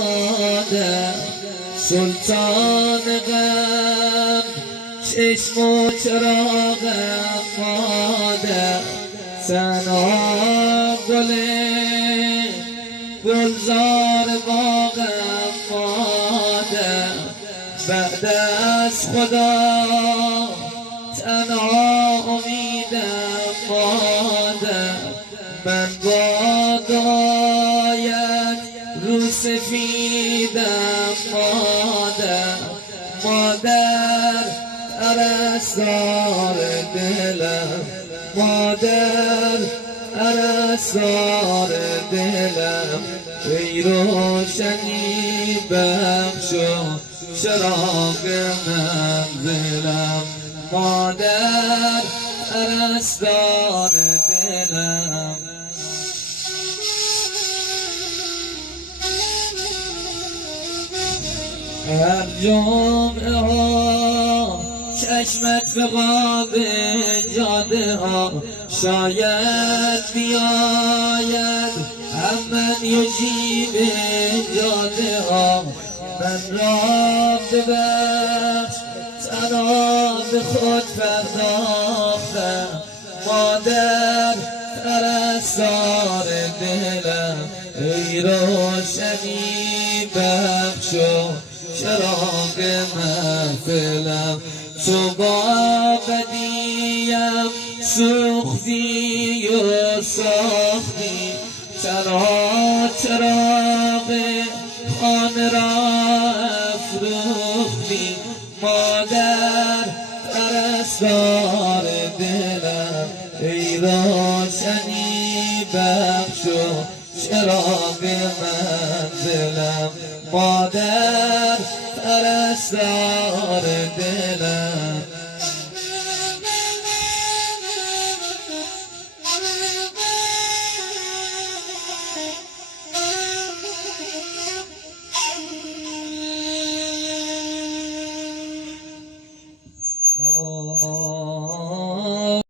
مادر سلطان غم چشم و چراغم مادر سنا گل گلزار باغم مادر بعد از خدا تنها امیدم مادر من با دعایت رو سفیدم مادر مادر پرستار دلم مادر پرستار دلم ای روشنی بخش و چراغ منزلم مادر پرستار دلم هر جمعه ها چشمت به قاب جاده ها شاید بیاید همه یجیب جاده ها من را ببخش تنها به خود پرداختم مادر پرستار دلم ای روشنی بخش و چراغ محفلم تو با بدیم سوختی و ساختی تنها چراغ خانه را افروختی مادر پرستار دلم ای روشنی بخش و چراغ منزلم مادر پرستار دلم